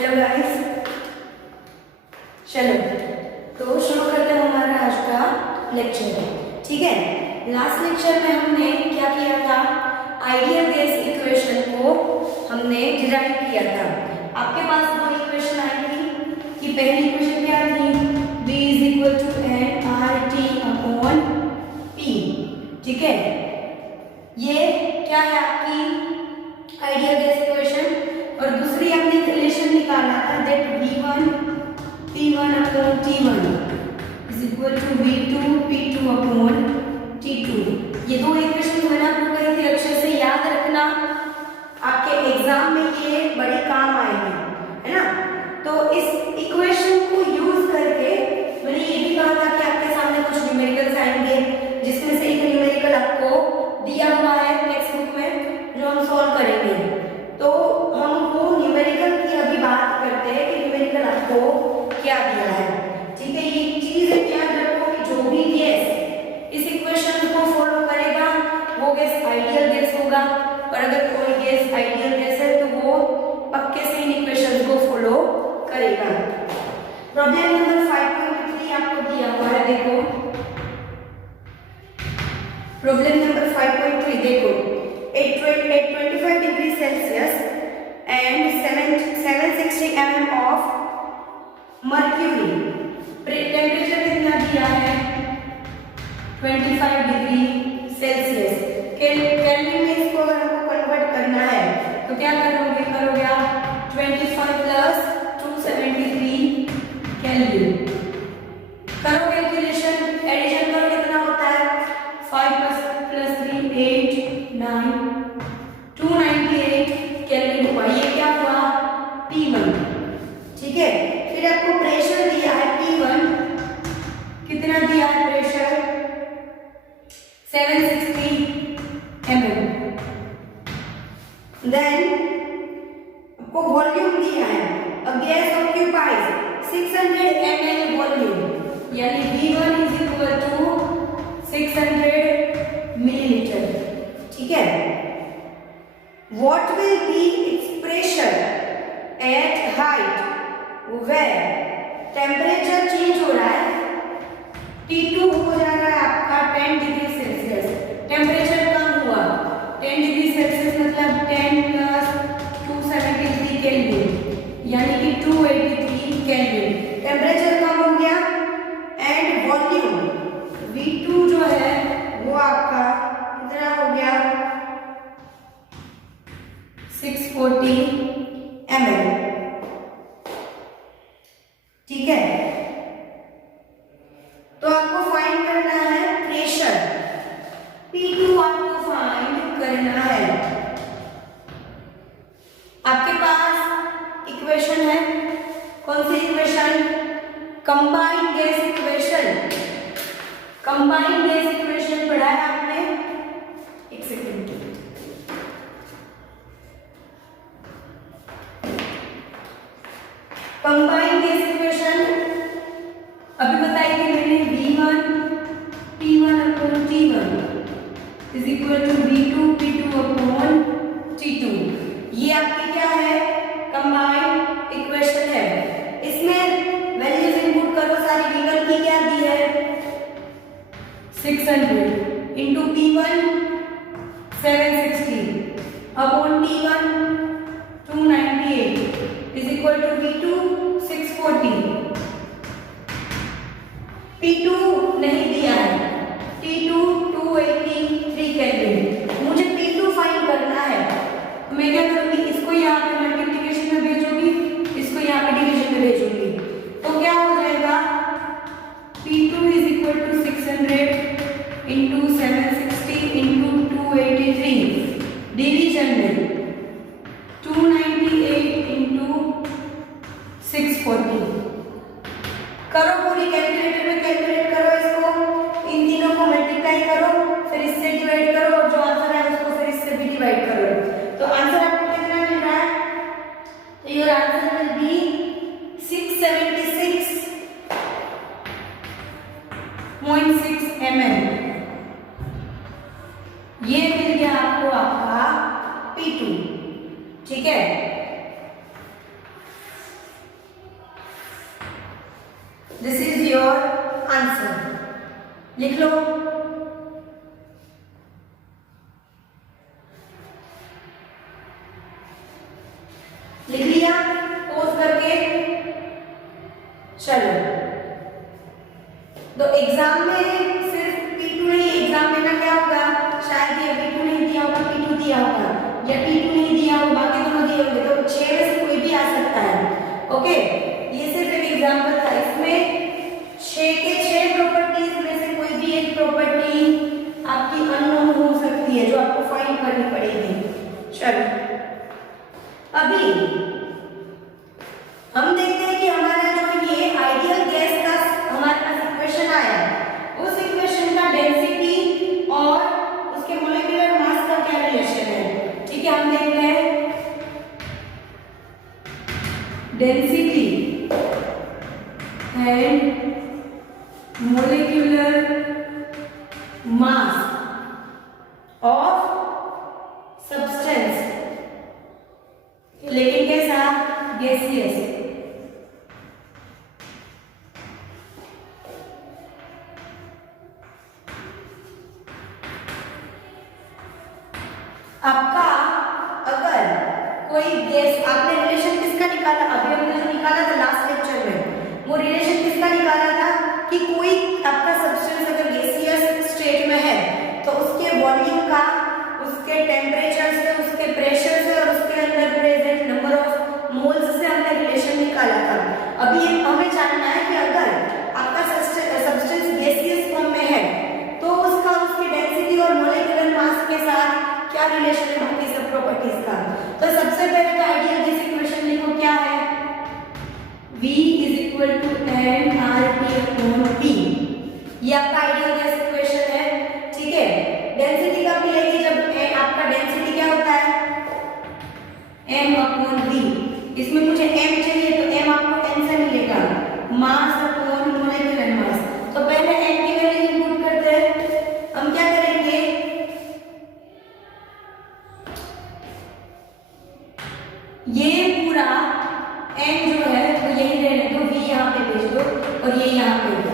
Hello guys, चलो तो शुरू करते हैं हमारा आज का लेक्चर। ठीक है, लास्ट लेक्चर में हमने क्या किया था, आइडियल गैस इक्वेशन को हमने डिराइव किया था। आपके पास दो इक्वेशन आई थी कि पहली इक्वेशन क्या थी, V is equal to nRT upon P। ठीक है, ये क्या है आपकी आइडियल गैस इक्वेशन। और दूसरी हमने रिलेशन निकाला था that V1 P1 upon T1 is equal to V2 P2 upon T2। ये दो इक्वेशन मैंने आपको कही थी, अच्छे से याद रखना, आपके एग्जाम में ये बड़ी काम आएंगे, है ना। तो इस इक्वेशन को यूज करके मैंने ये भी कहा था कि आपके सामने कुछ न्यूमेरिकल्स आएंगे, जिसमें से एक न्यूमेरिकल आपको दिया हुआ है टेक्स्ट बुक में, जो हम सॉल्व करेंगे। तो हम वो न्यूमेरिकल की अभी बात करते हैं कि न्यूमेरिकल आपको क्या दिया है। ठीक है, ये चीज याद रखो कि जो भी गैस इस इक्वेशन को फॉलो करेगा वो गैस आइडियल गैस होगा, और अगर कोई गैस आइडियल गैस है तो वो पक्के से इन इक्वेशन को फॉलो करेगा। प्रॉब्लम नंबर 5.3 आपको दिया हुआ है, देखो प्रॉब्लम नंबर 5.3 देखो, at 25 degree Celsius and 760 mm of mercury, temperature कितना दिया है 25 डिग्री सेल्सियस। केल्विन में इसको अगर हमको कन्वर्ट करना है तो क्या करोगे आप 25 प्लस 273 केल्विन करो, कैलकुलेशन एडिशन करो, कितना होता है 5 प्लस 3 8 9 298 केल्विन हुआ। ये क्या हुआ P1। ठीक है, फिर आपको प्रेशर दिया है P1, कितना दिया है प्रेशर 760 mm। देन आपको वॉल्यूम दिया है, a gas occupies 600 ml volume, यानी V1 is equal to 600 millilitre. ठीक है, what will be its pressure at height where temperature change हो रहा है, T2 हो जा रहा है आपका 10 डिग्री सेल्सियस, टेम्परेचर कम हुआ 10 डिग्री सेल्सियस मतलब 10 प्लस 273 केल्विन यानी कि 283 केल्विन, टेम्परेचर कम हो गया। एंड वॉल्यूम V2 जो है वो आपका कितना हो गया 640 ml। ठीक है, तो आपको फाइंड करना है प्रेशर P2, आपको फाइंड करना है। आपके पास इक्वेशन है, कौन सी equation, combined gas equation. Combined gas equation पढ़ा है आपने, एक सेकेंड, कंबाइंड गैस इक्वेशन अभी बताई थी मैंने, V1 P1 upon T1 is equal to V2 P2 upon T2। ये आपकी क्या है कंबाइंड इक्वेशन है। इसमें वैल्यूज इनपुट करो सारी, V1 की क्या दी है 600 into P1 760 upon T1 298 is equal to V2 640। P2 नहीं दिया है, T2 283 केल्विन, मुझे P2 फाइंड करना है। मैं क्या करूंगी, इसको यहाँ पे मल्टीप्लिकेशन में भेजूंगी, इसको यहाँ पे डिवीजन में भेजूंगी, तो क्या हो जाएगा P2 is equal to 600 into 760 into 283, division में 298 इंटू 640 करो, पूरी कैलकुलेटर में कैलकुलेट करो इसको, इन तीनों को मल्टीप्लाई करो, फिर इससे डिवाइड करो, और जो आंसर है उसको फिर इससे भी डिवाइड करो। तो आंसर आपको कितना मिल रहा है, तो your answer will be 676.6 ml। ये मिल गया आपको आपका P2। ठीक है, लिख लो। लिख लिया पोज करके? चलो, तो एग्जाम में सिर्फ P2 नहीं, एग्जाम में ना क्या होगा, शायद ये P2 नहीं दिया होगा, P2 दिया होगा, या P2 नहीं दिया होगा, बाकी दोनों दिए होंगे, तो 6 में से कोई भी आ सकता है। ओके, ये सिर्फ एक एग्जांपल था। इसमें 6 के 6 प्रॉपर्टीज में से कोई भी एक प्रॉपर्टी आपकी अननोन हो सकती है, जो आपको फाइंड करनी पड़ेगी। चलो, अभी हम देखते हैं कि हमारा जो ये आइडियल गैस का हमारे पास इक्वेशन आया, उस इक्वेशन का डेंसिटी और उसके मोलेकुलर मास का क्या रिलेशन है। ठीक है, हम देखते हैं density and molecular mass of substance, लेकिन कैसा, गैसियस। आपका अगर कोई गैस, आपने रिलेशन किसका निकाला, अभी हमने जो निकाला था लास्ट लेक्चर में, वो रिलेशन किसका निकाला था कि कोई आपका सब्सटेंस अगर गैसियस स्टेट में है तो उसके वॉल्यूम का, उसके टेम्परेचर से, उसके प्रेशर से और उसके अंदर प्रेजेंट नंबर ऑफ मोल्स से हमने रिलेशन निकाला था। अभी हमें जानना है कि अगर आपका सब्सटेंस गैसियस फॉर्म में है तो उसका, उसकी डेंसिटी और मोलेकुलर मास के साथ क्या रिलेशन है बाकी सब प्रॉपर्टीज का। तो सबसे पहले तो आइडियल गैस इक्वेशन लिखो, क्या है, V = nRT/P, ये आपका आइडियल गैस इक्वेशन है। ठीक है, डेंसिटी कब मिलेगी, जब आपका डेंसिटी क्या होता है, m/v। इसमें मुझे m चाहिए तो m आपको n से मिलेगा, मास अपॉन मोलेकुलर मास। तो पहले m की वैल्यू इनपुट करते हैं। हम क्या करेंगे, ये पूरा n जो है वो यही रहने दो, v यहाँ पे भेज दो और ये यहाँ पे दो,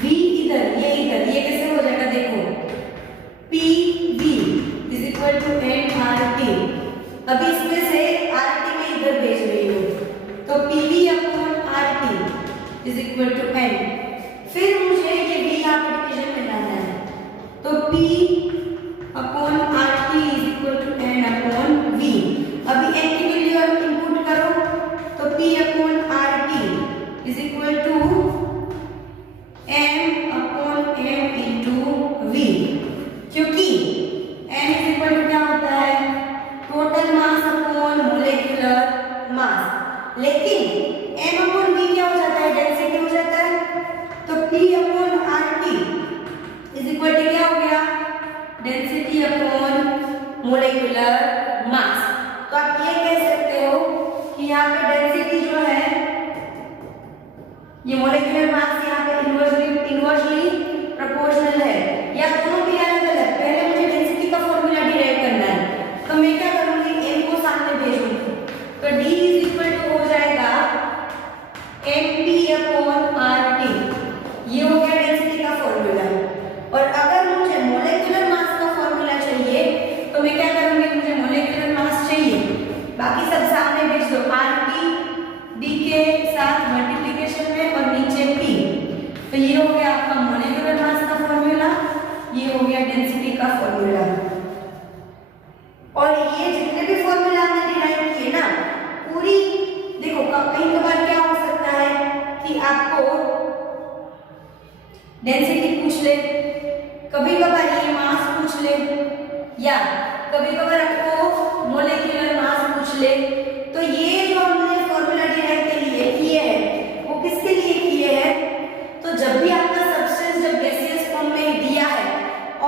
v इधर, ये इधर, ये कैसे हो जाएगा, देखो PV = nRT। अभी इसमें से RT में इधर भेज रही हूँ, तो PV/RT = n। फिर मुझे ये v यहाँ पे डिवीजन में लाना है, तो P/RT = n/v। अभी n की वैल्यू आप इनपुट करो, तो P/RT = m/m × v, क्योंकि m क्या होता है, total mass upon molecular mass, लेकिन m/v क्या हो जाता है, डेंसिटी हो जाता है। तो P/RT क्या हो गया, डेंसिटी अपॉन मोलेकुलर मास। तो आप ये कह सकते हो कि यहाँ पे डेंसिटी जो है, ये मोलेकुलर मास यहाँ पे इनवर्सली प्रोपोर्शनल है, या दोनों भी अलग अलग। पहले मुझे डेंसिटी का फॉर्मूला डिराइव करना है, तो मैं क्या करूंगी, m को सामने भेजूंगी, तो D हो जाएगा mP/RT, ये हो गया डेंसिटी का फॉर्मूला। और अगर मुझे मोलेकुलर मास का फॉर्मूला चाहिए तो मैं क्या करूंगी, मुझे मोलेकुलर मास चाहिए, बाकी सब सामने भेज दो, RT D के साथ मल्टीप्लिकेशन में और नीचे P। तो ये हो गया आपका मोलेकुलर मास का फॉर्मूला, ये हो गया डेंसिटी का फॉर्मूला। और ये जितने भी फॉर्मूला हमने डिराइव किए ना, पूरी देखो, कहीं कभार क्या हो सकता है कि आपको डेंसिटी पूछ ले, कभी कभार ये मास पूछ ले, या कभी कभार आपको मोलेकुलर मास पूछ ले। तो ये जो हमने फॉर्मूला डिराइव के लिए किए हैं, वो किसके लिए किए हैं, तो जब भी आपका सब्सटेंस जब गैसियस फॉर्म में दिया है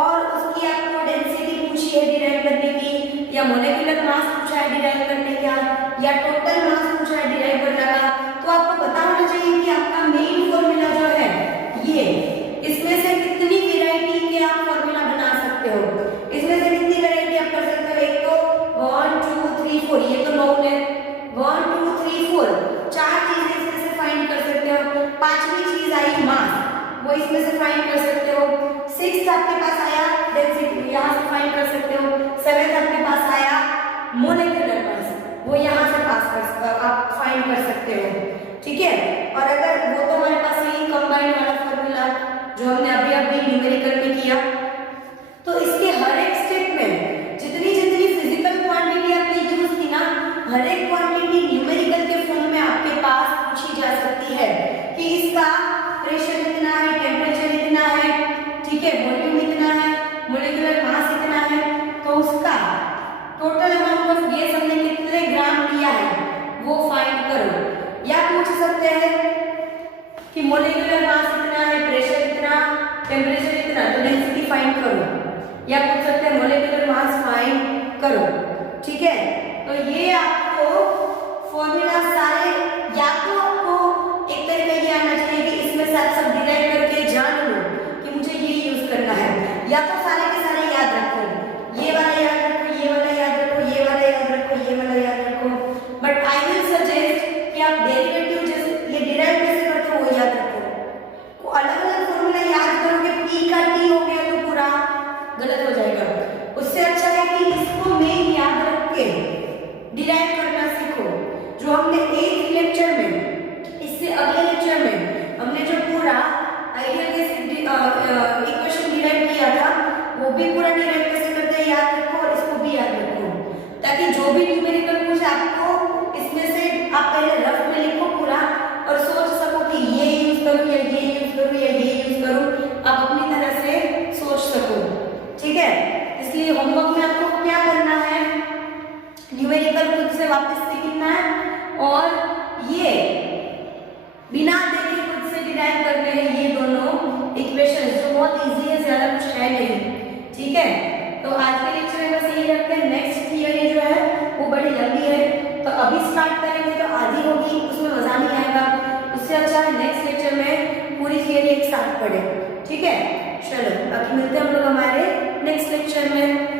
और उसकी आपको डेंसिटी पूछी है डिराइव करने की, या मोलेकुलर मास पूछा है डिराइव करने का, या टोटल मास पूछा है डिराइव करने का, तो आपको पता होना चाहिए कि आपका मेन फॉर्मूला जो है ये, इसमें से कितनी वैरायटी के आप फॉर्मूला बना सकते हो, इसमें से कितनी वैरायटी आप कर सकते हो। एक तो 1 2 3 4, ये तो नोन है, 1 2 3 4, 4 चीजें इसमें से फाइंड कर सकते हो। पांचवी चीज आई मास, वो इसमें से फाइंड कर सकते हो। आपके पास आया डेंसिटी, यहाँ से फाइंड कर सकते हो। 7th आपके पास आया मोलेकुलर मास, वो यहाँ से आप फाइंड कर सकते हो, ठीक है। और अगर वो तो हमारे पास यही कंबाइंड वाला फॉर्मूला जो हमने अभी अभी न्यूमेरिकल में किया, तो इसके हर एक स्टेप में जितनी जितनी फिजिकल क्वांटिटी आपने यूज की ना, हर एक क्वांटिटी न्यूमेरिकल के फॉर्म में आपके पास पूछी जा सकती है कि इसका प्रेशर इतना है, टेम्परेचर इतना है, ठीक है, वॉल्यूम इतना है, मोलेकुलर मास इतना है, तो उसका टोटल अमाउंट ऑफ गैस हमने कितने ग्राम लिया है वो फाइंड करो। या पूछ सकते हैं कि मोलेकुलर मास इतना है, प्रेशर इतना, टेम्परेचर इतना, तो डेंसिटी फाइंड करो। या पूछ सकते हैं मोलेकुलर मास फाइंड करो, ठीक है। तो ये आपको फॉर्मूला सारे, या तो आपको एक तरीका ये आना चाहिए कि इसमें से आप सब डिराइव करके जान लो कि मुझे ये यूज करना है, या तो सारे के सारे याद रखो, ये वाला याद रखो, ये वाला याद रखो, ये वाला याद रखो, ये वाला याद रखो। बट आई विल सजेस्ट कि आप डेरिवेटिव जैसे ये डिराइव कैसे करते हो वो याद रखो। अलग अलग फॉर्मूला याद करोगे, पी का टी हो गया तो पूरा गलत हो जाएगा। उससे अच्छा है कि इसको मेन याद रख के डिराइव करना सीखो, जो हमने 8th लेक्चर में, इससे अगले लेक्चर में हमने जो पूरा आइडियल गैस इक्वेशन डिराइव किया था, वो भी पूरा डिराइव कैसे करते हैं याद रखो, और इसको भी याद रखो, ताकि जो भी न्यूमेरिकल पूछे आपको इसमें से आप पहले रफ में लिखो पूरा और सोच सको कि ये यूज करूं या ये यूज करूं या ये यूज करूं, आप अपनी तरह से सोच सको, ठीक है। इसलिए होमवर्क में आपको क्या करना है, न्यूमेरिकल खुद से वापस सीखना है, और ये बिना देखे खुद से डिराइव करने हैं ये दोनों इक्वेशन, जो बहुत इजी है, ज्यादा कुछ है नहीं, ठीक है। तो आज के लेक्चर में बस यही रखते हैं। नेक्स्ट थियरी जो है वो बड़ी लंबी है, तो अभी स्टार्ट करेंगे तो आधी होगी, उसमें मजा नहीं आएगा। उससे अच्छा है नेक्स्ट लेक्चर में पूरी थियरी एक साथ पढ़े, ठीक है। चलो बाकी मिलते हैं हम लोग हमारे नेक्स्ट लेक्चर में।